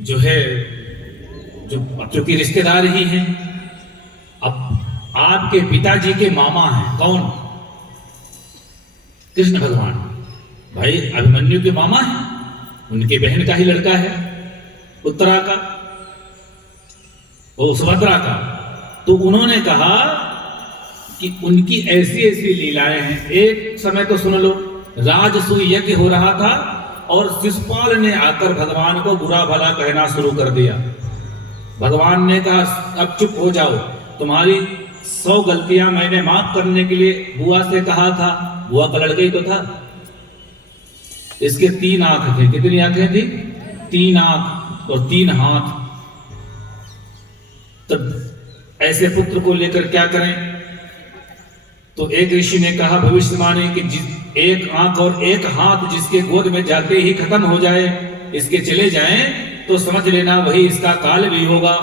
जो है जो बच्चों की रिश्तेदार ही हैं। अब आपके पिताजी के मामा हैं कौन? कृष्ण भगवान। भाई अभिमन्यु के मामा हैं, उनकी बहन का ही लड़का है, उत्तरा का, वो सुभद्रा का। तो उन्होंने कहा कि उनकी ऐसी ऐसी लीलाएं हैं। एक समय तो सुन लो, राजसूय यज्ञ हो रहा था और शिशुपाल ने आकर भगवान को बुरा भला कहना शुरू कर दिया। भगवान ने कहा अब चुप हो जाओ, तुम्हारी 100 गलतियां मैंने माफ करने के लिए बुआ से कहा था। बुआ का लड़का ही तो था। इसके 3 आंख थे। कितनी आंखें थी? 3 आंख और 3 हाथ। तब ऐसे पुत्र को लेकर क्या करें? तो एक ऋषि ने कहा भविष्यवाणी कि एक आंख और एक हाथ जिसके गोद में जाते ही खत्म हो जाए, इसके चले जाएं, तो समझ लेना वही इसका काल भी होगा।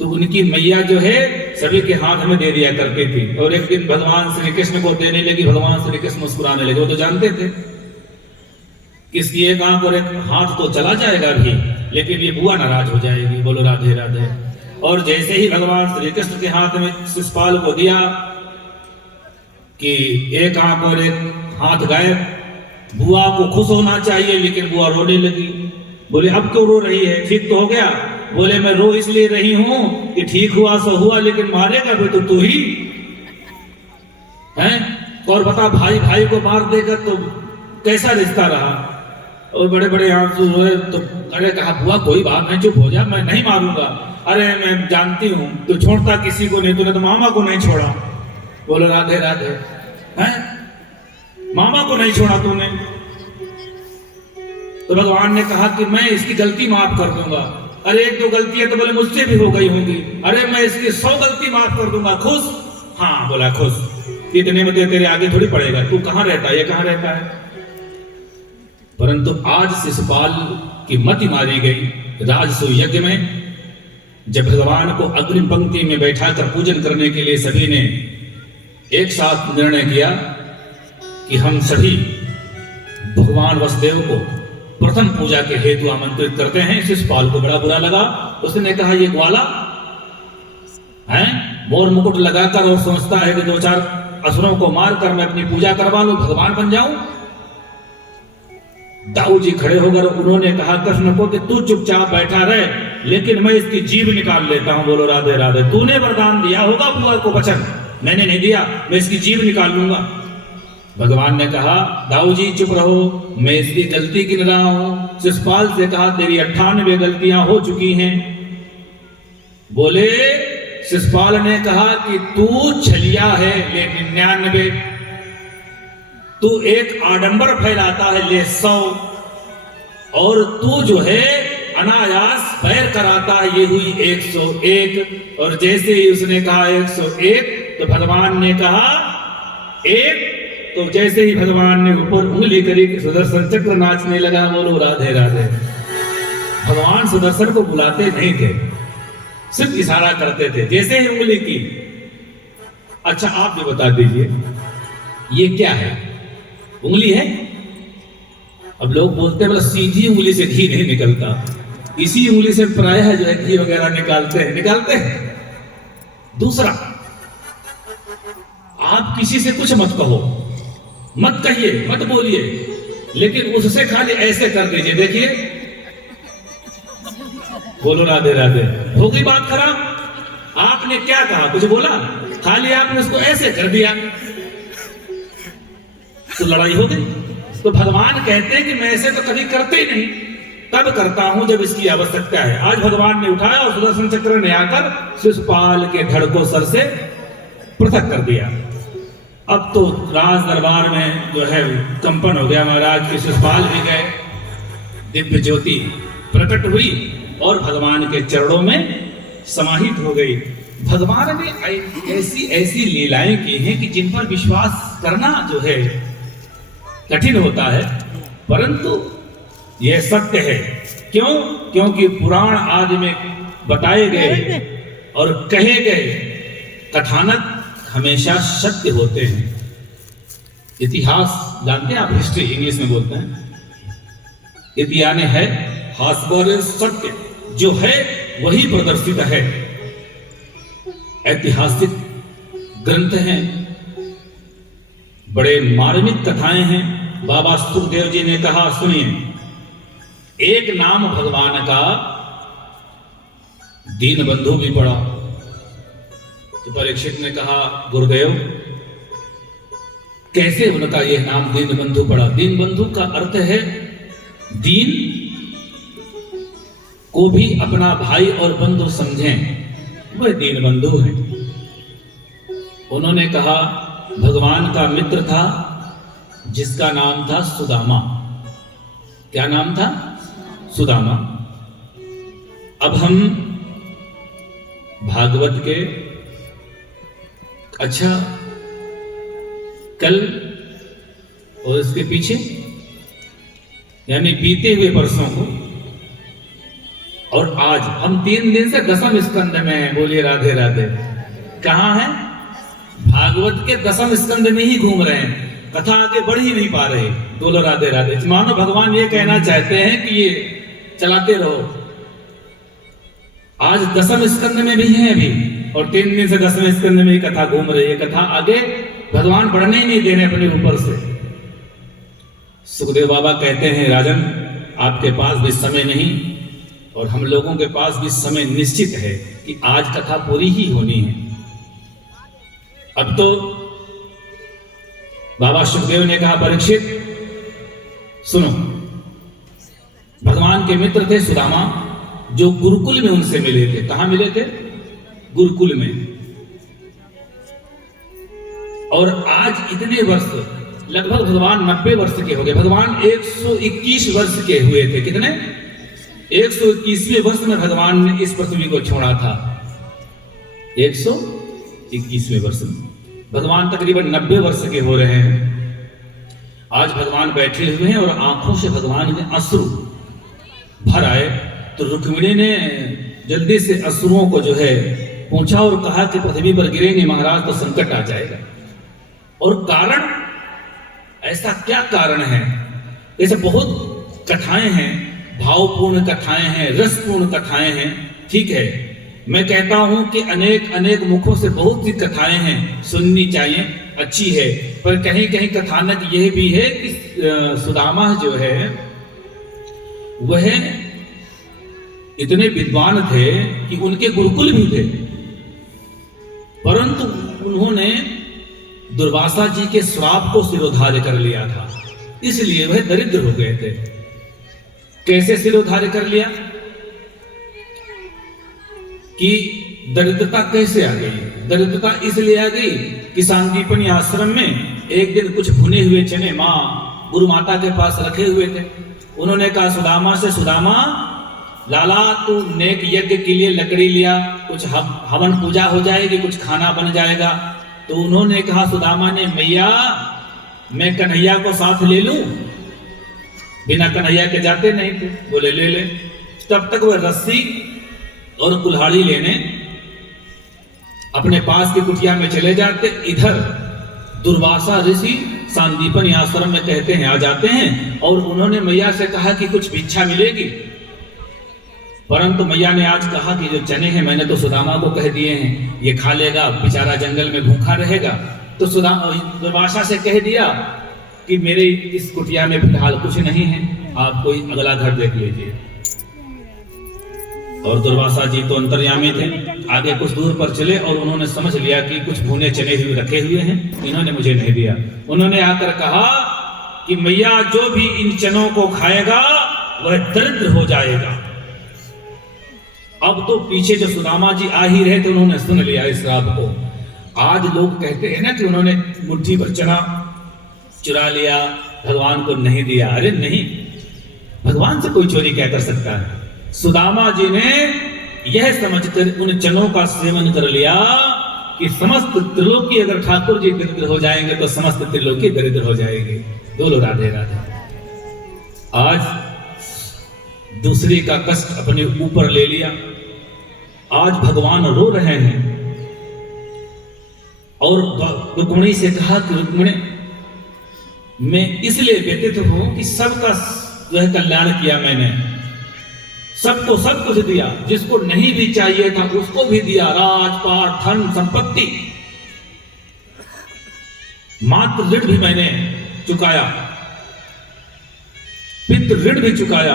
तो उनकी मैया जो है सभी के हाथ में दे दिया करती थी। और एक दिन भगवान श्री कृष्ण को देने लगी। भगवान श्री कृष्ण मुस्कुराने लगे। वो तो जानते थे किसकी एक आंख और एक हाथ तो चला जाएगा भी, लेकिन ये बुआ नाराज हो जाएगी। बोलो राधे राधे। और जैसे ही भगवान श्री कृष्ण के हाथ में शिशुपाल को दिया कि एक आंख और एक हाथ गायब, बुआ को खुश होना चाहिए, लेकिन बुआ रोने लगी। बोले अब क्यों रो रही है? ठीक तो हो गया? बोले मैं रो इसलिए रही हूं कि ठीक हुआ सो हुआ, लेकिन मारेगा भी तो तू ही हैं। और बता, भाई भाई को मार देगा तो कैसा रिश्ता रहा? और बड़े बड़े आंसू हुए। तो अरे कहा बुआ कोई बात नहीं, चुप हो जा, मैं नहीं मारूंगा। अरे मैं जानती हूं तू छोड़ता किसी को नहीं, तूने तो मामा को नहीं छोड़ा। बोलो राधे राधे। हैं, मामा को नहीं छोड़ा तूने। तो भगवान ने कहा कि मैं इसकी गलती माफ कर दूंगा। अरे 1-2 गलतियां तो बोले मुझसे भी हो गई होंगी। अरे मैं इसकी 100 गलती माफ कर दूंगा। खुश? हाँ बोला खुश। इतने में तेरे आगे थोड़ी पड़ेगा। तू कहां रहता है? ये कहां रहता है? परंतु आज शिशुपाल की मति मारी गई राजसूय यज्ञ में। जब भगवान को अग्निम पंक्ति में बैठाकर पूजन करने के लिए सभी ने एक साथ निर्णय किया कि हम सभी भगवान वसुदेव को प्रथम पूजा के हेतु आमंत्रित करते हैं। शिशुपाल को बड़ा बुरा लगा। उसने कहा ये ग्वाला है, मोर मुकुट लगाकर और सोचता है कि 2-4 असुरों को मारकर मैं अपनी पूजा करवा लूं, भगवान बन जाऊं। दाऊ जी खड़े होकर उन्होंने कहा कृष्ण को कि तू चुपचाप बैठा रहे, लेकिन मैं इसकी जीभ निकाल लेता हूं। बोलो राधे राधे। तूने वरदान दिया होगा बुआ को वचन, मैंने नहीं दिया, मैं इसकी जीभ निकाल लूंगा। भगवान ने कहा दाऊ जी चुप रहो, मैं इसकी गलती गिन रहा हूं। शिशुपाल से कहा तेरी 98 गलतियां हो चुकी हैं। बोले शिशुपाल ने कहा कि तू छलिया है ले 99, तू एक आडंबर फैलाता है ले 100, और तू जो है अनायास पैर कराता है ये हुई 101। और जैसे ही उसने कहा 101 तो भगवान ने कहा 1, तो जैसे ही भगवान ने ऊपर उंगली करी कि सुदर्शन चक्र नाचने लगा। बोलो राधे राधे। भगवान सुदर्शन को बुलाते नहीं थे, सिर्फ इशारा करते थे जैसे ही उंगली की। अच्छा आप भी बता दीजिए ये क्या है? उंगली है? अब लोग बोलते हैं बोला सीधी उंगली से घी नहीं निकलता, इसी उंगली से प्रायः जो है घी वगैरह निकालते हैं। दूसरा, आप किसी से कुछ मत कहो, मत कहिए, मत बोलिए, लेकिन उससे खाली ऐसे कर दीजिए। देखिए बोलो राधे राधे। हो गई बात खराब। आपने क्या कहा? कुछ बोला, खाली आपने उसको ऐसे कर दिया तो लड़ाई हो गई। तो भगवान कहते हैं कि मैं ऐसे तो कभी करते ही नहीं, तब करता हूं जब इसकी आवश्यकता है। आज भगवान ने उठाया और सुदर्शन चक्र ने आकर शिशुपाल के धड़ को सर से पृथक कर दिया। अब तो राज दरबार में जो है कंपन हो गया महाराज के। शिशुपाल भी गए, दिव्य ज्योति प्रकट हुई और भगवान के चरणों में समाहित हो गई। भगवान ने ऐसी ऐसी लीलाएं की हैं कि जिन पर विश्वास करना जो है कठिन होता है, परंतु यह सत्य है। क्यों? क्योंकि पुराण आदि में बताए गए और कहे गए कथानक हमेशा सत्य होते हैं। इतिहास जानते हैं आप? हिस्ट्री इंग्लिश में बोलते हैं। इतिहास है हास्यवर सत्य जो है वही प्रदर्शित है। ऐतिहासिक ग्रंथ हैं, बड़े मार्मिक कथाएं हैं। बाबा सुखदेव जी ने कहा, सुनिए, एक नाम भगवान का दीन बंधु भी पड़ा। तो परीक्षित ने कहा, गुरुदेव कैसे उनका यह नाम दीन बंधु पड़ा? दीन बंधु का अर्थ है दीन को भी अपना भाई और बंधु समझें, वह दीन बंधु है। उन्होंने कहा, भगवान का मित्र था जिसका नाम था सुदामा। क्या नाम था? सुदामा। अब हम भागवत के, अच्छा, कल और इसके पीछे यानी बीते हुए वर्षों को और आज हम 3 दिन से दसम स्कंद में हैं। बोलिए राधे राधे। कहां है? भागवत के दसम स्कंद में ही घूम रहे हैं, कथा आगे बढ़ ही नहीं पा रहे। बोलो राधे राधे। मानो भगवान ये कहना चाहते हैं कि ये चलाते रहो। आज दसम स्कंद में भी हैं अभी, और 3 दिन से दसवें स्कंद में ही कथा घूम रही है। कथा आगे भगवान बढ़ने ही नहीं दे रहे अपने ऊपर से। सुखदेव बाबा कहते हैं, राजन आपके पास भी समय नहीं और हम लोगों के पास भी समय निश्चित है कि आज कथा पूरी ही होनी है। अब तो बाबा सुखदेव ने कहा, परीक्षित सुनो, भगवान के मित्र थे सुदामा, जो गुरुकुल में उनसे मिले थे। कहां मिले थे? गुरुकुल में। और आज इतने वर्ष, लगभग भगवान 90 वर्ष के हो गए। भगवान 121 वर्ष के हुए थे। कितने? 121वें वर्ष में भगवान ने इस पृथ्वी को छोड़ा था। 121वें वर्ष में भगवान तकरीबन 90 वर्ष के हो रहे हैं। आज भगवान बैठे हुए हैं और आंखों से भगवान के अश्रु भर आए। तो रुक्मिणी ने जल्दी से अश्रुओं को जो है पूछा और कहा कि पृथ्वी पर गिरेंगे महाराज तो संकट आ जाएगा। और कारण, ऐसा क्या कारण है? ऐसे बहुत कथाएं हैं, भावपूर्ण कथाएं हैं, रसपूर्ण कथाएं हैं। ठीक है, मैं कहता हूं कि अनेक अनेक मुखों से बहुत सी कथाएं हैं, सुननी चाहिए, अच्छी है। पर कहीं कहीं कथानक यह भी है कि सुदामा जो है वह इतने विद्वान थे कि उनके गुरुकुल भी थे, परंतु उन्होंने दुर्वासा जी के श्राप को सिरोधार्य कर लिया था, इसलिए वह दरिद्र हो गए थे। कैसे सिरोधार्य कर लिया? कि दरिद्रता कैसे आ गई? दरिद्रता इसलिए आ गई कि सांदीपनि आश्रम में एक दिन कुछ भुने हुए चने माँ गुरु माता के पास रखे हुए थे। उन्होंने कहा सुदामा से, सुदामा लाला तू नेक यज्ञ के लिए लकड़ी लिया, कुछ हवन पूजा हो जाएगी, कुछ खाना बन जाएगा। तो उन्होंने कहा, सुदामा ने, मैया मैं कन्हैया को साथ ले लूं? बिना कन्हैया के जाते नहीं थे। बोले ले ले। तब तक वह रस्सी और कुल्हाड़ी लेने अपने पास की कुटिया में चले जाते। इधर दुर्वासा ऋषि सांदीपनि आश्रम में कहते हैं आ जाते हैं, और उन्होंने मैया से कहा कि कुछ भिक्षा मिलेगी। परंतु मैया ने आज कहा कि जो चने हैं मैंने तो सुदामा को कह दिए हैं, ये खा लेगा, बेचारा जंगल में भूखा रहेगा। तो दुर्वासा से कह दिया कि मेरे इस कुटिया में फिलहाल कुछ नहीं है, आप कोई अगला घर देख लीजिए। और दुर्वासा जी तो अंतर्यामी थे, आगे कुछ दूर पर चले और उन्होंने समझ लिया कि कुछ भुने चने हुए रखे हुए हैं, इन्होंने मुझे नहीं दिया। उन्होंने आकर कहा कि मैया जो भी इन चनों को खाएगा वह दरिद्र हो जाएगा। अब तो पीछे जो सुदामा जी आ ही रहे थे, उन्होंने सुन लिया इस श्राप को। आज लोग कहते हैं ना कि उन्होंने मुट्ठी भर चना चुरा लिया, भगवान को नहीं दिया। अरे नहीं, भगवान से कोई चोरी क्या कर सकता है? सुदामा जी ने यह समझकर उन चनों का सेवन कर लिया कि समस्त त्रिलोकी अगर ठाकुर जी दरिद्र हो जाएंगे तो समस्त त्रिलोकी दरिद्र हो जाएंगे। बोलो राधे राधे। आज दूसरे का कष्ट अपने ऊपर ले लिया। आज भगवान रो रहे हैं और रुक्मिणी से कहा कि रुक्मिणी मैं इसलिए व्यतीत हूं कि सबका जो है कल्याण किया मैंने, सबको सब कुछ दिया, जिसको नहीं भी चाहिए था उसको भी दिया, राजपाट, धन, संपत्ति। मातृ ऋण भी मैंने चुकाया, पितृ ऋण भी चुकाया,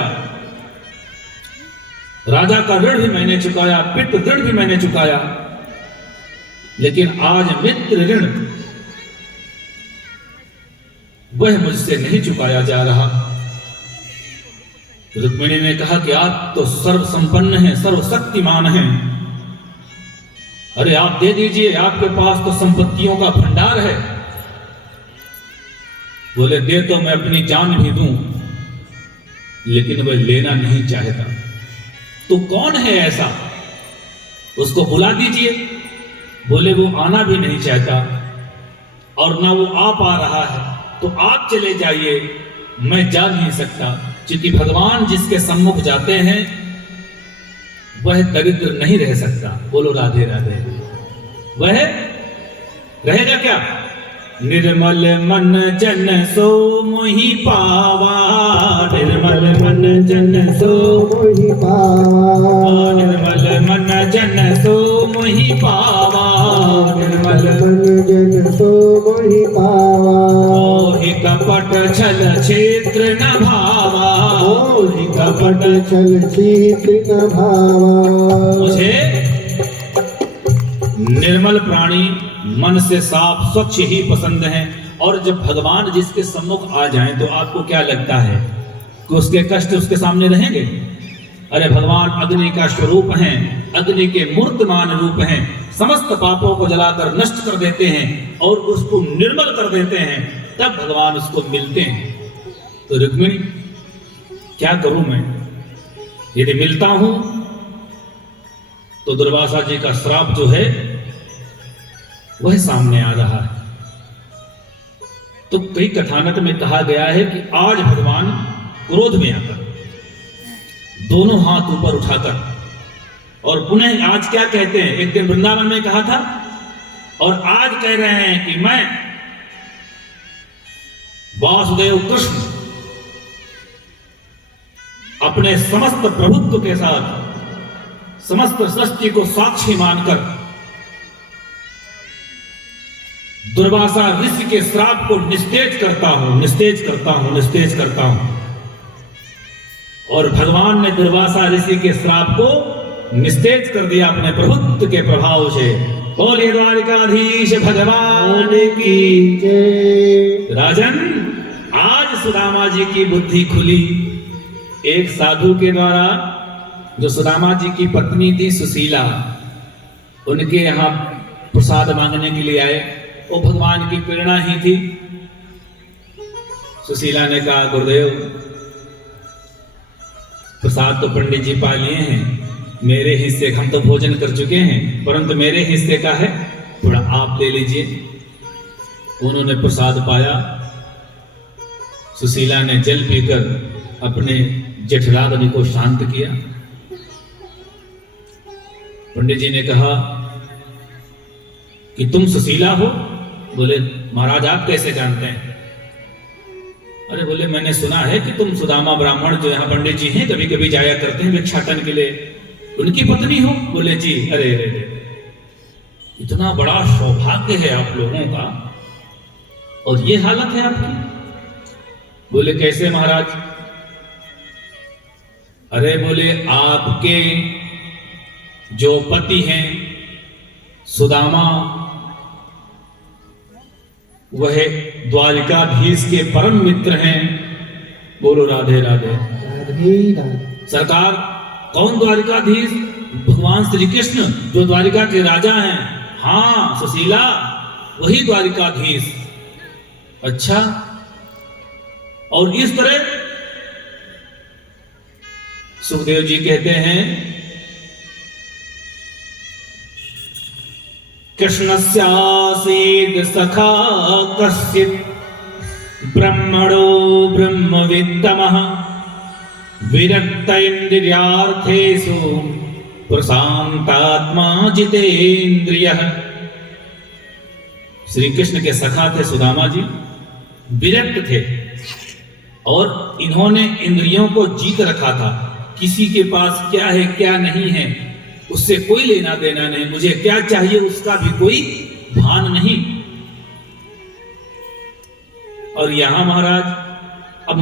राजा का ऋण भी मैंने चुकाया, पितृ ऋण भी मैंने चुकाया, लेकिन आज मित्र ऋण वह मुझसे नहीं चुकाया जा रहा। रुक्मिणी ने कहा कि आप तो सर्व संपन्न हैं, सर्वशक्तिमान हैं, अरे आप दे दीजिए, आपके पास तो संपत्तियों का भंडार है। बोले दे तो मैं अपनी जान भी दूं, लेकिन वह लेना नहीं चाहता। तो कौन है ऐसा, उसको बुला दीजिए। बोले वो आना भी नहीं चाहता और ना वो आ पा रहा है, तो आप चले जाइए, मैं जा नहीं सकता, क्योंकि भगवान जिसके सम्मुख जाते हैं वह दरिद्र नहीं रह सकता। बोलो राधे राधे। वह रहेगा क्या? निर्मल मन जन सो मोहि पावा, निर्मल मन जन सो मोहि पावा, निर्मल मन जन सो मोहि पावा, निर्मल मन जन सो मोहि पावा। मोहि कपट छल क्षेत्र न भावा, मोहि कपट छल क्षेत्र न भावा। मुझे निर्मल प्राणी, मन से साफ स्वच्छ ही पसंद है। और जब भगवान जिसके सम्मुख आ जाएं तो आपको क्या लगता है कि उसके कष्ट उसके सामने रहेंगे? अरे भगवान अग्नि का स्वरूप हैं, अग्नि के मूर्तमान रूप हैं, समस्त पापों को जलाकर नष्ट कर देते हैं और उसको निर्मल कर देते हैं, तब भगवान उसको मिलते हैं। तो रुक्मिणी क्या करूं मैं? यदि मिलता हूं तो दुर्वासा जी का श्राप जो है वह सामने आ रहा है। तो कई कथानक में कहा गया है कि आज भगवान क्रोध में आकर, दोनों हाथ ऊपर उठाकर, और पुनः आज क्या कहते हैं, एक दिन वृंदावन में कहा था और आज कह रहे हैं कि मैं वासुदेव कृष्ण अपने समस्त प्रभुत्व के साथ समस्त सृष्टि को साक्षी मानकर दुर्वासा ऋषि के श्राप को निस्तेज करता हूं, निस्तेज करता हूं, निस्तेज करता हूं। और भगवान ने दुर्वासा ऋषि के श्राप को निस्तेज कर दिया अपने प्रभुत्व के प्रभाव से। बोलिए द्वारिकाधीश भगवान की जय। राजन, आज सुदामा जी की बुद्धि खुली। एक साधु के द्वारा, जो सुदामा जी की पत्नी थी सुशीला, उनके यहाँ प्रसाद मांगने के लिए आए। वो भगवान की प्रेरणा ही थी। सुशीला ने कहा गुरुदेव प्रसाद तो पंडित जी पा लिए हैं, मेरे हिस्से, हम तो भोजन कर चुके हैं, परंतु मेरे हिस्से का है, थोड़ा आप ले लीजिए। उन्होंने प्रसाद पाया। सुशीला ने जल पीकर अपने जठराग्नि को शांत किया। पंडित जी ने कहा कि तुम सुशीला हो? बोले महाराज आप कैसे जानते हैं? अरे बोले मैंने सुना है कि तुम सुदामा ब्राह्मण जो यहाँ पंडित जी हैं कभी कभी जाया करते हैं भिक्षाटन के लिए, उनकी पत्नी हो? बोले जी। अरे अरे, इतना बड़ा सौभाग्य है आप लोगों का और ये हालत है आपकी। बोले कैसे महाराज? अरे बोले आपके जो पति हैं सुदामा, वह द्वारिकाधीश के परम मित्र हैं। बोलो राधे राधे। सरकार कौन द्वारिकाधीश? भगवान श्री कृष्ण जो द्वारिका के राजा हैं। हाँ सुशीला, वही द्वारिकाधीश। अच्छा, और इस तरह सुखदेव जी कहते हैं कृष्णस्यासीद सखा कश्चित् ब्रह्मणो ब्रह्मवित्तमः विरक्त इंद्रियार्थेषु प्रशांतात्मा जितेन्द्रियः। श्री कृष्ण के सखा थे सुदामा जी, विरक्त थे और इन्होंने इंद्रियों को जीत रखा था। किसी के पास क्या है क्या नहीं है उससे कोई लेना देना नहीं, मुझे क्या चाहिए उसका भी कोई भान नहीं। और यहां महाराज अब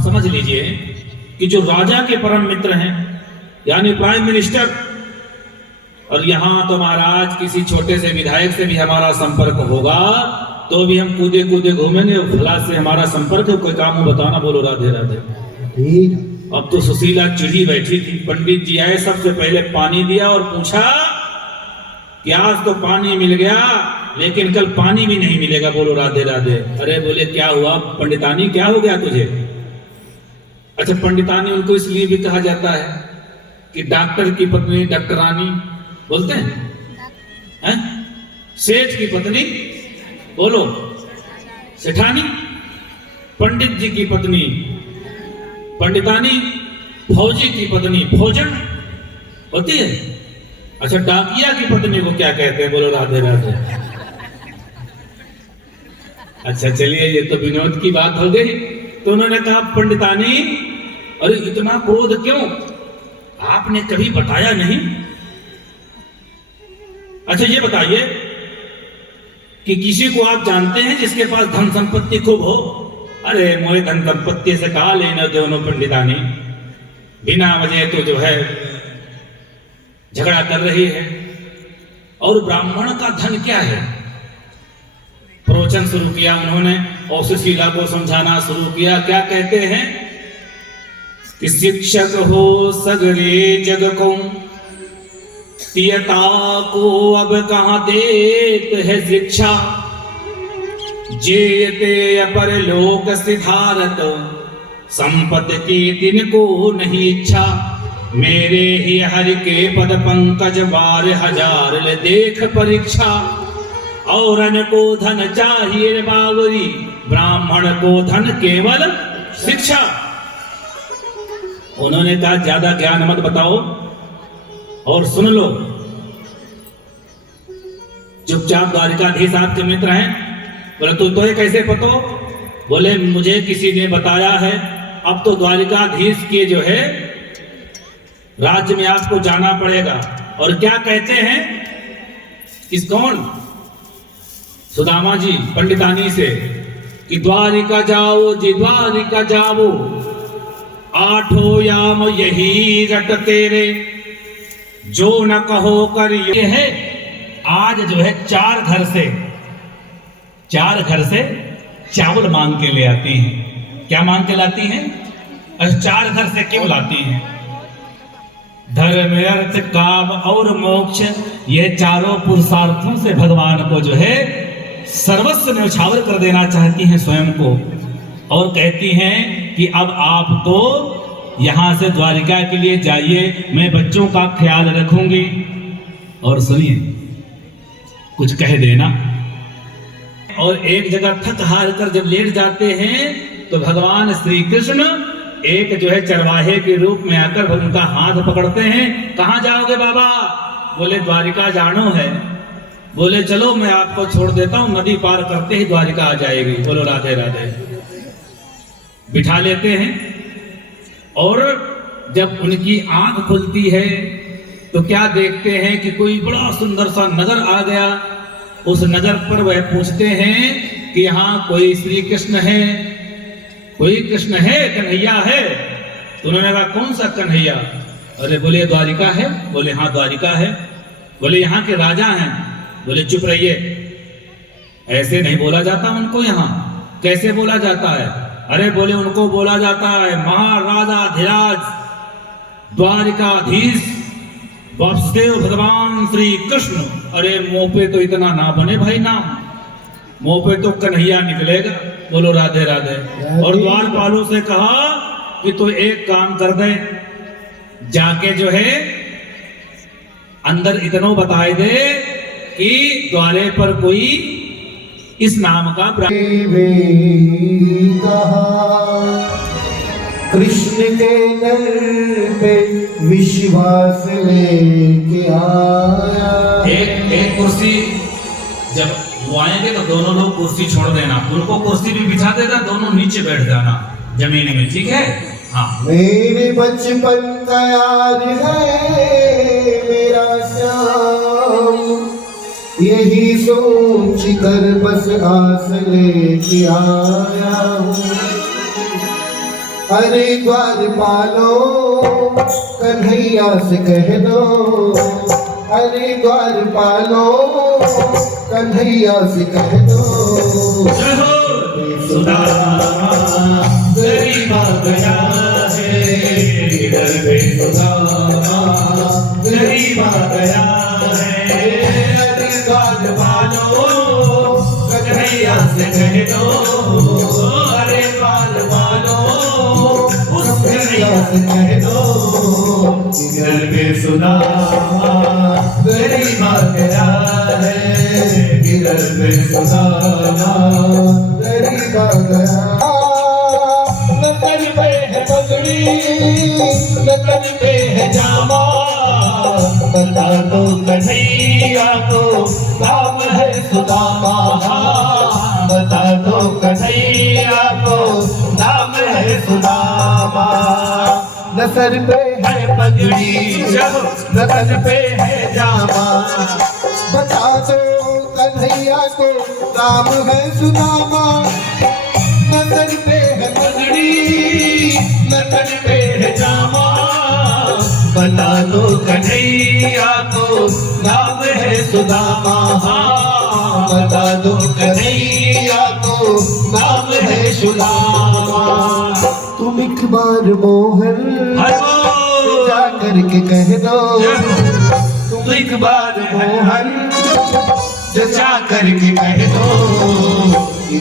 समझ लीजिए कि जो राजा के परम मित्र हैं यानी प्राइम मिनिस्टर, और यहां तो महाराज किसी छोटे से विधायक से भी हमारा संपर्क होगा तो भी हम कूदे कूदे घूमेंगे, फला से हमारा संपर्क है, कोई काम हो बताना, बोलो राधे राधे। अब तो सुशीला चिड़ी बैठी थी, पंडित जी आए, सबसे पहले पानी दिया और पूछा कि आज तो पानी मिल गया लेकिन कल पानी भी नहीं मिलेगा, बोलो राधे राधे। अरे बोले क्या हुआ पंडितानी, क्या हो गया तुझे? अच्छा, पंडितानी उनको इसलिए भी कहा जाता है कि डॉक्टर की पत्नी डॉक्टरानी बोलते हैं, सेठ की पत्नी बोलो सेठानी, पंडित जी की पत्नी पंडितानी, फौजी की पत्नी फौजन होती है। अच्छा, डाकिया की पत्नी को क्या कहते हैं, बोलो राधे राधे। अच्छा चलिए, ये तो विनोद की बात हो गई। तो उन्होंने कहा पंडितानी, अरे इतना क्रोध क्यों, आपने कभी बताया नहीं। अच्छा ये बताइए कि किसी को आप जानते हैं जिसके पास धन संपत्ति खूब हो? अरे मोए धन संपत्ति से कहा लेना दोनों पंडितानी, बिना वजह तो जो है झगड़ा कर रही है। और ब्राह्मण का धन क्या है? प्रवचन शुरू किया उन्होंने और सुशीला को समझाना शुरू किया। क्या कहते हैं कि शिक्षक हो सगरे जग को, तियता को अब कहां देत है शिक्षा, जेते अपर लोक सिधारत, संपत्ति की दिन को नहीं इच्छा, मेरे ही हरि के पद पंकज बार हजार ले देख परीक्षा, औरन को धन चाहिए बावरी, ब्राह्मण को धन केवल शिक्षा। उन्होंने कहा ज्यादा ज्ञान मत बताओ और सुन लो, चुपचाप द्वारिकाधीश आपके मित्र हैं। बोले तो ये कैसे पतो? बोले मुझे किसी ने बताया है, अब तो द्वारिकाधीश के जो है राज्य में आपको जाना पड़ेगा। और क्या कहते हैं, किस कौन? सुदामा जी पंडितानी से कि द्वारिका जाओ जी द्वारिका जाओ, आठों याम यही रट तेरे, जो न कहो कर ये है। आज जो है चार घर से चावल मांग के ले आती हैं। क्या मांग के लाती हैं? चार घर से क्यों लाती हैं? धर्म अर्थ काम और मोक्ष, ये चारों पुरुषार्थों से भगवान को जो है सर्वस्व न्यौछावर कर देना चाहती हैं स्वयं को। और कहती हैं कि अब आप तो यहां से द्वारिका के लिए जाइए, मैं बच्चों का ख्याल रखूंगी। और सुनिए, कुछ कह देना। और एक जगह थक हार कर जब लेट जाते हैं तो भगवान श्री कृष्ण एक जो है चरवाहे के रूप में आकर उनका हाथ पकड़ते हैं। कहां जाओगे बाबा? बोले द्वारिका जानो है। बोले चलो मैं आपको छोड़ देता हूं, नदी पार करते ही द्वारिका आ जाएगी। बोलो राधे राधे। बिठा लेते हैं और जब उनकी आंख खुलती है तो क्या देखते हैं कि कोई बड़ा सुंदर सा नगर आ गया। उस नगर पर वह पूछते हैं कि यहाँ कोई श्री कृष्ण है, कोई कृष्ण है, कन्हैया है? तो उन्होंने कहा कौन सा कन्हैया? अरे बोले द्वारिका है। बोले हाँ द्वारिका है। बोले यहाँ के राजा हैं। बोले चुप रहिए, ऐसे नहीं बोला जाता उनको। यहाँ कैसे बोला जाता है? अरे बोले उनको बोला जाता है महाराजाधिराज द्वारिकाधीश वासुदेव भगवान श्री कृष्ण। अरे मुंह पे तो इतना ना बने भाई, नाम मुंह पे तो कन्हैया निकलेगा। बोलो राधे राधे। और द्वारपालों से कहा कि तो एक काम कर दे, जाके जो है अंदर इतना बताए दे कि द्वारे पर कोई इस नाम का कृष्ण के दर पे विश्वास लेके आया। एक कुर्सी जब वो आएंगे तो दोनों लोग कुर्सी छोड़ देना, उनको कुर्सी भी बिठा देना, दोनों नीचे बैठ जाना जमीन में, ठीक है? हाँ मेरे बचपन का यार है मेरा श्याम, यही सोच कर बस आस लेके आया हूँ। अरे द्वारपालो कन्हैया से कह दो, अरे द्वारपालो कन्हैया से कह दो, सुदामा गरीब आ गया है, घर पे सुदामा गरीब आ गया है। अरे द्वारपालो कन्हैया से कह दो, अरे द्वारपालो कन्हैया से कह दो, घर पे सुदामा गरीब आ गया है, घर पे सुदामा गरीब आ गया। नकल पे है पगड़ी, नकल पे है जामा, बता दो कन्हैया को नाम है सुदामा, बता दो कन्हैया को नाम है सुदामा। न सर पे है पगड़ी, नकल पे है जामा, बता दो कन्हैया को नाम है सुदामा। न सर पे है पगड़ी, नकल पे है जामा, बता दो कन्हैया को नाम है सुदामा, बता दो कन्हैया को नाम है सुदामा। तुम एक बार मोहन जा करके कह दो, तुम एक बार मोहन जा करके कह दो,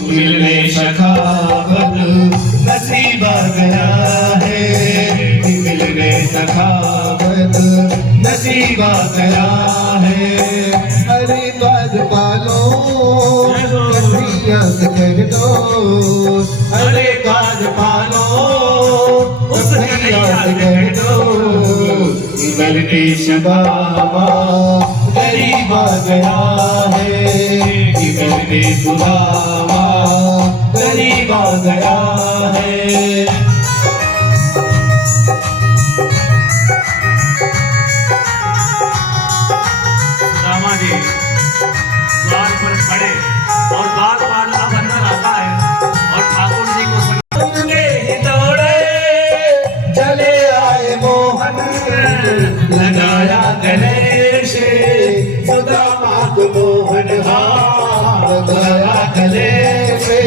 मिलने सखावत नसीब आ गया है, मिलने सखावत नसीब आ गया है। अरे द्वारपालो कन्हैया से कह दो, अरे द्वारपालो उस कन्हैया से कह दो, मिलने सखावा गरीब आ गया है, मिलने सुदामा गरीब आ गया है। रामा जी द्वार पर खड़े और द्वारपाल अब अंदर आता है और ठाकुर जी को संगे ही दौड़े चले आए मोहन, लगाया गले से सुदामा को मोहन, लगाया गले से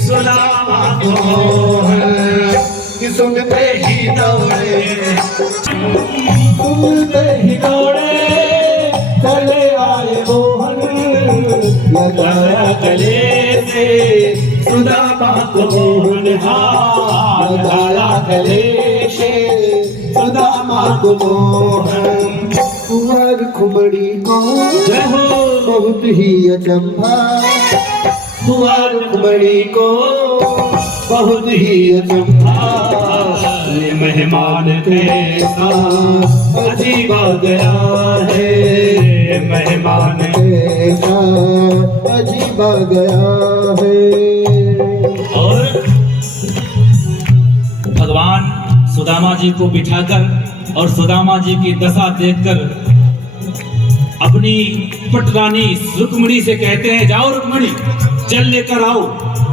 सुदामा को मोहन। कि सुनते ही दौड़े, सुनते ही दौड़े चले आए मोहन, लगाया गले से सुदामा को मोहन, लगाया गले से सुदामा को मोहन। कुंवर खुमड़ी को जय हो बहुत ही अचंभा, कुंवर कुंवरी को बहुत ही अचंभा, ये मेहमान कैसा अजीब आ गया है, मेहमान कैसा अजीब आ गया है। और भगवान सुदामा जी को बिठाकर और सुदामा जी की दशा देखकर अपनी पटरानी रुक्मिणी से कहते हैं, जाओ रुक्मिणी जल लेकर आओ,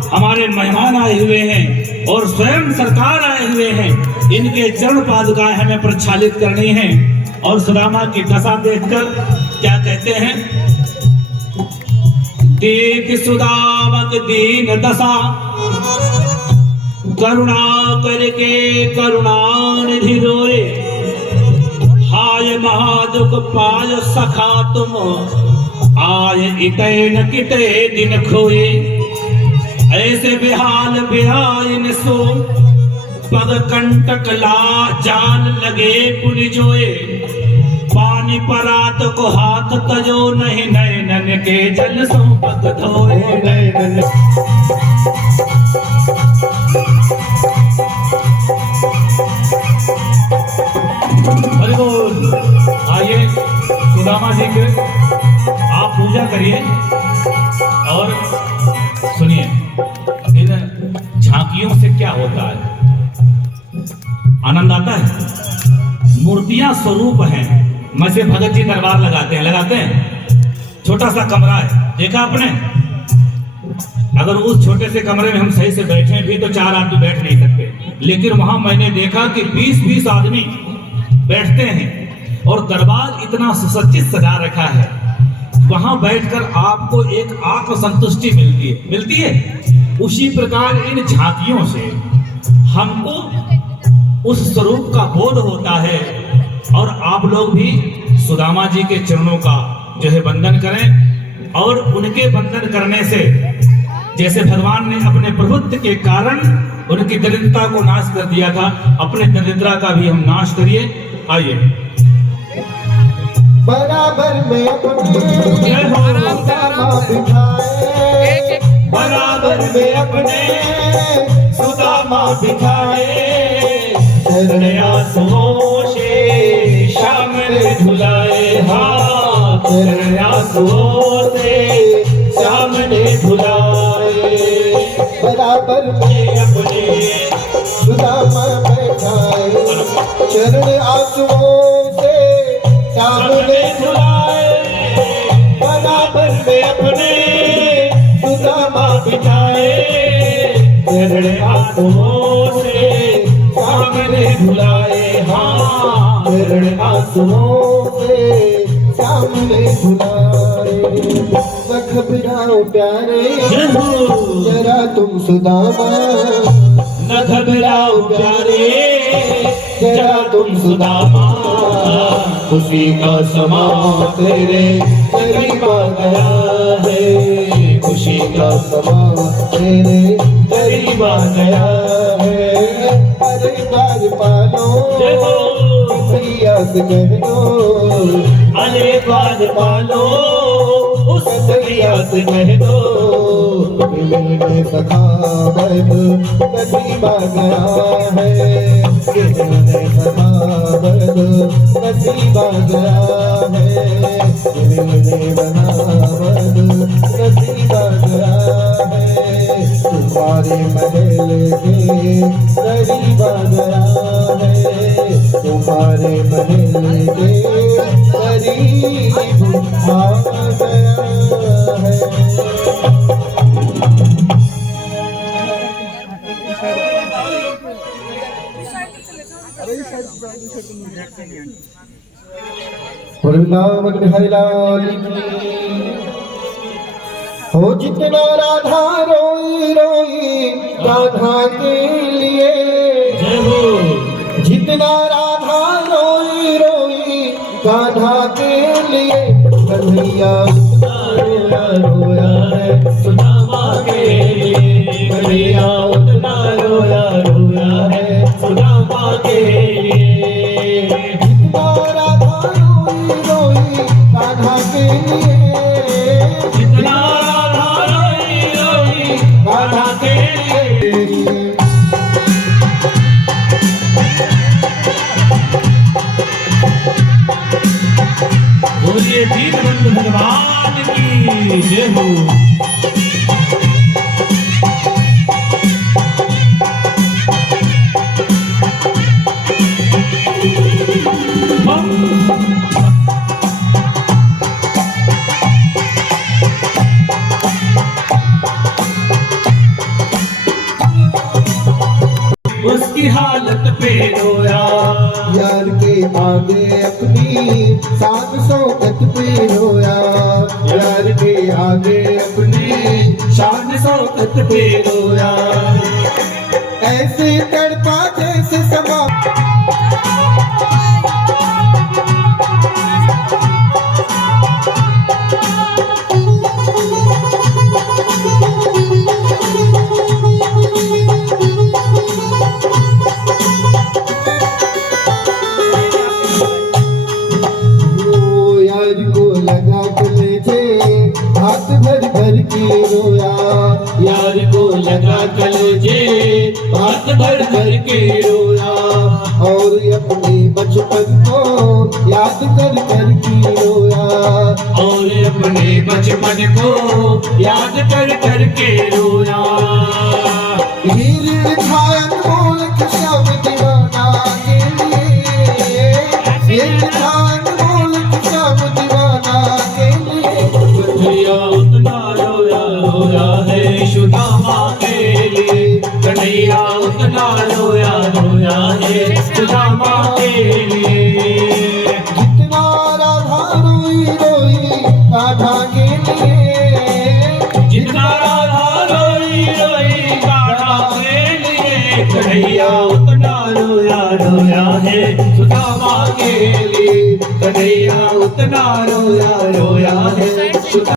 हमारे मेहमान आए हुए हैं और स्वयं सरकार आए हुए हैं, इनके चरण पादुकाएं हमें प्रक्षालित करनी हैं। और सुदामा की दशा देखकर क्या कहते हैं, देख सुदामक दीन दशा, करुणा करके करुणानिधि रोए, हाय महादुख पाय सखा तुम, आय इतै न कितै दिन खोए, ऐसे बेहाल बेहाइन सो, पग कंटक ला जान लगे पुनि जोए, पानी परात को हाथ तजो नहीं, नैनन के जल सो पग धोए, नैनन। आइए सुदामा जी के आप पूजा करिए और सुनिए इन झांकियों से क्या होता है। आनंद आता है। मूर्तियां स्वरूप हैं। वैसे भगत जी दरबार लगाते हैं, छोटा सा कमरा है, देखा आपने? अगर उस छोटे से कमरे में हम सही से बैठे भी तो 4 आदमी बैठ नहीं सकते, लेकिन वहां मैंने देखा कि 20-20 आदमी बैठते हैं और दरबार इतना सुसज्जित सजा रखा है। वहां बैठकर आपको एक आत्म संतुष्टि मिलती है। उसी प्रकार इन झांकियों से हमको उस स्वरूप का बोध होता है। और आप लोग भी सुदामा जी के चरणों का जो है वंदन करें, और उनके वंदन करने से जैसे भगवान ने अपने प्रभुत्व के कारण उनकी दरिद्रता को नाश कर दिया था, अपने दरिद्रता का भी हम नाश करिए। आइए। बराबर में अपने सुदामा बिठाए, बराबर में अपने सुदामा बिठाए, चरण आंसुओं से श्याम ने धुलाए, हाँ चरण आंसुओं से श्याम ने धुलाए। बराबर में अपने सुदामा बिठाए, चरण आंसुओं से श्याम ने धुलाए। बराबर में अपने सुदामा बिठाए, चरण आंसुओं से श्याम ने धुलाए, हाँ चरण आंसुओं से श्याम ने धुलाए। न घबराओ प्यारे जरा तुम सुदामा, न घबराओ प्यारे जरा तुम सुदामा, खुशी का समा तेरे करीब आ गया है, खुशी का समा तेरे करीब आ गया है। अरे बार पालो भैया से कह दो, अरे बार पालो उस भैया से कह दो, मिलने सखा बद नसीब आ गया है, मिलने सखा बद नसीब आ गया है, मिलने बना बद नसीब आ गया है। तुम्हारे महल के करीब आ गया है, तुम्हारे महल के करीब आ गया है। वृंदावन बिहारी लाल की हो। जितना राधा रोई रोई राधा के लिए, जितना राधा रोई रोई राधा के लिए, कन्हैया उतना रोया है सुदामा के लिए, कन्हैया उतना रोया है सुदामा के लिए। जितना राधा रोई रोई राधा के लिए, जितना राधा रोई रोई राधा के लिए। बोलिए दीनबंधु भगवान की जय हो। उसकी हालत पे रोया, यार के आगे अपनी साथ शौकत पे रोया, यार के आगे अपनी शान शौकत पे रोया। ऐसे तड़पा जैसे समा रोया, यार को लगा कलेजे बात भर भर के रोया, और अपने बचपन को याद कर कर के रोया, और अपने बचपन को याद कर कर के रोया। हीर छाया मोल श्याम दीवाना ये जान बोल श्याम दीवाना के लिए कन्हैया उतना रोया रोया है सुदामा के लिए कन्हैया उतना रोया रोया है सुदामा के लिए जितना राधा रोई रोई राधा के लिए जितना राधा रोई रोई राधा के लिए कन्हैया उतना रोया रोया है सुदामा के लिए कन्हैया उतना रोया रोया है सुदामा